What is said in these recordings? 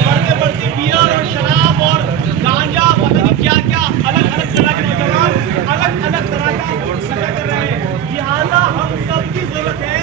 बढ़ते बढ़ते बियर और शराब और गांजा, पता नहीं क्या क्या अलग अलग तरह के नौजवान अलग अलग तरह का नशा कर रहे हैं। लिहाजा हम सब की जरूरत है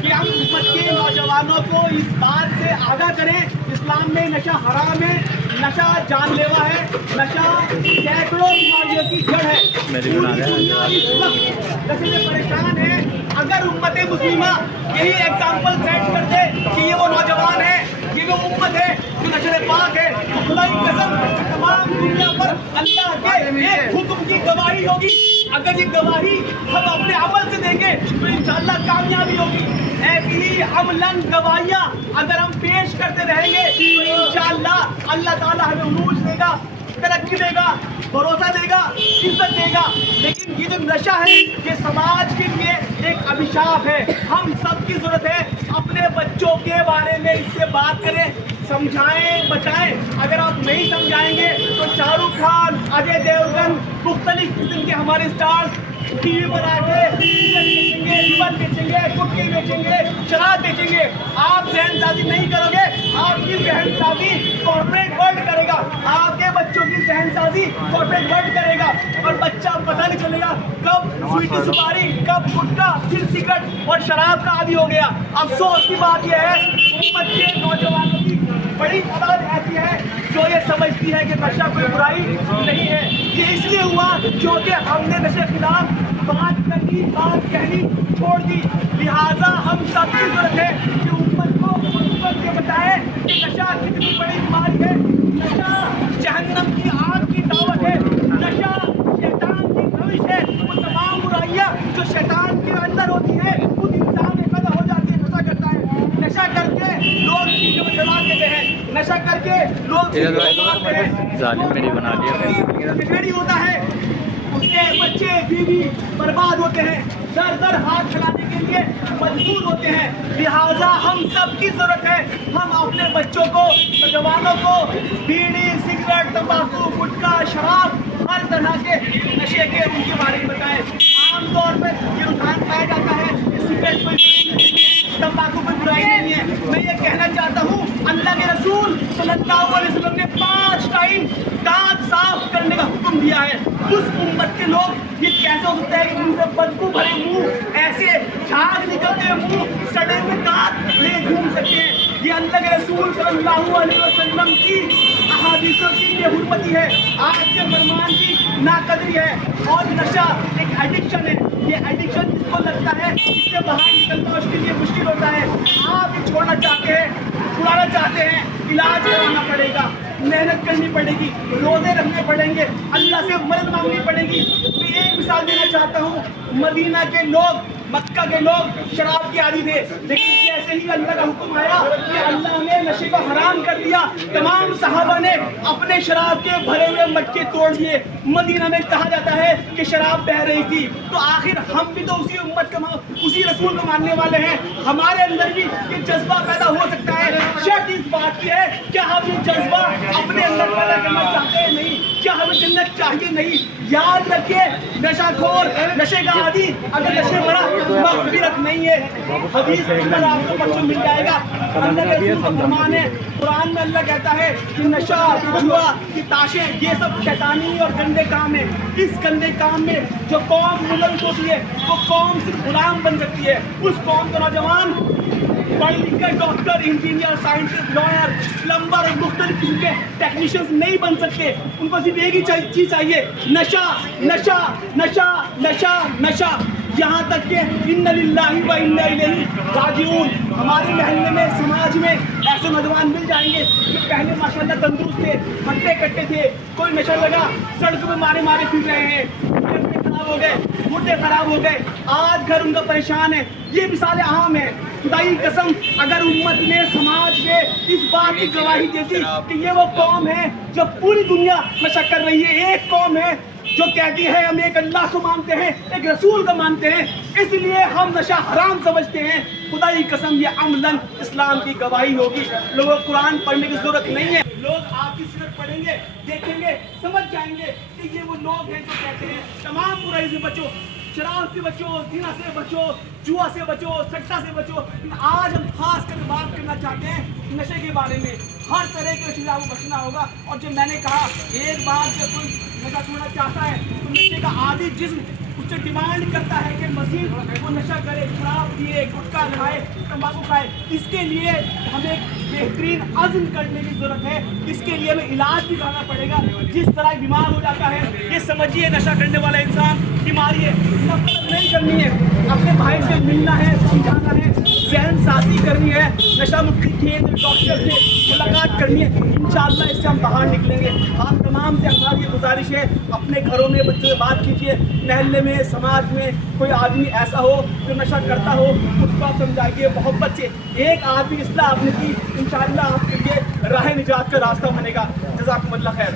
कि हम उम्मत के नौजवानों को इस बात से आगाह करें, इस्लाम में नशा हराम है, नशा जानलेवा है, नशा सैकड़ों बीमारियों की जड़ है। पूरी दुनिया इस वक्त नशे से परेशान है। अगर उम्मत मुस्लिमा यही एग्जाम्पल सेट कर दे कि ये वो नौजवान है, ये वो उम्मत है जो नशे पाक है, तो खुदा की कसम तमाम दुनिया पर अल्लाह के एक हुक्म की गवाही होगी। अगर ये गवाही हम अपने अमल से देंगे तो इंशाअल्लाह कामयाबी होगी। ऐसी ही अमलन गवाहियाँ अगर हम पेश करते रहेंगे तो इंशाअल्लाह अल्लाह ताला हमें उरूज देगा, तरक्की देगा, भरोसा देगा, इज्जत देगा। लेकिन ये जो नशा है ये समाज के लिए एक अभिशाप है। हम सब की जरूरत है अपने बच्चों के बारे में इससे बात करें, समझाएं, बचाएं। अगर आप नहीं समझाएंगे तो शाहरुख खान, अजय देवगन, मुख्तलिफ किस्म के हमारे स्टार्स टीवी पर आके बेचेंगे, रिबन बेचेंगे, कुट्टी बेचेंगे, शराब बेचेंगे। आप सहनसाजी नहीं करोगे, आपकी सहनसाजी कॉर्पोरेट वर्ल्ड करेगा, आपके बच्चों की सहनसाजी कॉर्पोरेट वर्ल्ड करेगा और बच्चा पता नहीं चलेगा कब स्वीटी सुपारी, कब गुटखा, फिर सिगरेट और शराब का आदी हो गया। अफसोस की बात यह है उम्मत के नौजवानों की बड़ी तादाद ऐसी है जो ये समझती है कि नशा कोई बुराई नहीं है। ये इसलिए हुआ क्योंकि हमने नशे के खिलाफ बात करनी, बात कहनी छोड़ दी। लिहाजा हम सब की जरूरत है कि उम्मत को ये बताए कि नशा कितनी बड़ी बीमारी है, नशा जहन्नम की आग की दावत है, नशा शैतान की भविष्य है। वो तमाम बुराइयां जो शैतान के अंदर होती है उस इंसान में पैदा हो जाती है। नशा करता है, नशा करके लोग चीजों में जला देते हैं, नशा करके लोग मेरी बना दिया होता है, उसके बच्चे बीवी बर्बाद होते हैं, दर दर हाथ चलाने के लिए मजबूर होते हैं। लिहाजा हम सब की जरूरत है हम अपने बच्चों को, नौजवानों को बीड़ी, सिगरेट, तंबाकू, गुटखा, शराब, हर तरह के नशे के उनके बारे में बताएं। आमतौर पर ये रुझान पाया जाता है कि सिगरेट कोई बुराई नहीं है, तंबाकू कोई बुराई नहीं है। मैं ये कहना चाहता हूँ अल्लाह के रसूल सल्लल्लाहु अलैहि वसल्लम ने 5 टाइम दांत साफ करने का हुक्म दिया है। उस उम्मत के लोग ये कैसे हो सकता है कि मुंह से बदबू भरे मुंह, ऐसे झाग निकलते मुंह, सड़े हुए दांत ले घूम सकते हैं। ये अल्लाह के रसूल सल्लल्लाहु अलैहि वसल्लम की अहादीसों की ये हुर्मती है, आज के फरमान की नाकदरी है। और नशा एक एडिक्शन है, ये एडिक्शन जिसको लगता है इससे बाहर निकलना उसके लिए मुश्किल होता है। आप ये छोड़ना चाहते हैं, छुड़ाना चाहते हैं, इलाज करवाना पड़ेगा, मेहनत करनी पड़ेगी, रोजे रखने पड़ेंगे, अल्लाह से मदद मांगनी पड़ेगी। मैं एक मिसाल देना चाहता हूँ, मदीना के लोग, मक्का के लोग शराब के आदी थे, लेकिन जैसे ही अल्लाह का हुक्म आया कि अल्लाह ने नशे को हराम कर दिया, तमाम सहाबा ने अपने शराब के भरे हुए मटके तोड़ दिए। मदीना में कहा जाता है कि शराब बह रही थी, तो आखिर हम भी तो उसी उम्मत का, उसी रसूल को मानने वाले हैं, हमारे अंदर भी ये जज्बा पैदा हो सकता है। शर्त इस बात की है क्या हम ये जज्बा अपने अंदर पैदा करना चाहते हैं? नहीं। क्या हमें जन्नत चाहिए? नहीं। याद रखिए नशाखोर, नशे का आदि अगर नशे बड़ा मग़फ़िरत नहीं है। हदीस अंदर आपको बच्चों मिल जाएगा, अल्लाह के रसूल का फरमान है, कुरान में अल्लाह कहता है कि नशा, जुआ की ताशें ये सब शैतानी और गंदे काम है। इस गंदे काम में जो कौम मुलव्वस होती है वो कौम सिर्फ गुलाम बन सकती है। उस कौम का नौजवान पढ़ लिख कर doctor, engineer, scientist, lawyer, plumber और मुख्तलिफ किस्म के टेक्नीशियंस नहीं बन सकते। उनको सिर्फ एक ही चीज़ चाहिए, नशा, नशा, नशा, नशा, नशा। यहाँ तक कि इन्ना लिल्लाहि व इन्ना इलैहि राजिऊन। हमारे महल्ले में, समाज में ऐसे नौजवान मिल जाएंगे जो पहले माशाल्लाह तंदुरुस्त थे, हट्टे कट्टे थे, कोई नशा लगा सड़कों में मारे मारे फिर रहे हैं, खराब हो गए, मुद्दे खराब हो गए, आज घर उनका परेशान है। ये मिसालें आम है। खुदाई कसम अगर उम्मत ने, समाज ने इस बात की गवाही देती कि ये वो कौम है जो पूरी दुनिया नशा कर रही है, एक कौम है जो कहती है हम एक अल्लाह को मानते हैं, एक रसूल को मानते हैं, इसलिए हम नशा हराम समझते हैं, खुदा की कसम ये अमलन इस्लाम की गवाही होगी। लोगों को कुरान पढ़ने की जरूरत नहीं है, लोग आपकी सीरत पढ़ेंगे, देखेंगे, समझ जाएंगे कि ये वो लोग हैं जो कहते हैं तमाम बुराई से बचो, शराब से बचो, ज़िना से बचो, जुआ से बचो, सट्टा से बचो। आज हम खास कर बात करने کرنا چاہتے ہیں نشے کے بارے میں ہر طرح کے نشے سے بچنا ہوگا. اور جو میں نے کہا ایک بار جب کوئی نشہ چھوڑنا چاہتا ہے تو نشے کا عادی جسم اس سے ڈیمانڈ کرتا ہے کہ مزید وہ نشہ کرے, شراب پیے, گٹکا کھائے, تمباکو کھائے. اس کے لیے ہمیں ایک بہترین عزم کرنے کی ضرورت ہے. اس کے لیے ہمیں علاج بھی کرنا پڑے گا. جس طرح بیمار ہو جاتا ہے یہ سمجھیے نشہ کرنے والا انسان بیماری ہے. نفرت نہیں کرنی ہے, اپنے بھائی سے ملنا ہے, سمجھانا ہے, ذہن سازی کرنی ہے, نشہ مکتی کیندر ڈاکٹر سے ملاقات کرنی ہے. انشاءاللہ اس سے ہم باہر نکلیں گے. آپ تمام سے ہماری یہ گزارش ہے اپنے گھروں میں بچوں سے بات کیجیے. محلے میں, سماج میں کوئی آدمی ایسا ہو جو نشہ کرتا ہو اس کو آپ سمجھائیے محبت سے. ایک آدمی اصلاح آپ نے کی, انشاءاللہ آپ کے لیے راہ نجات کا راستہ بنے گا. جزاکم اللہ خیر.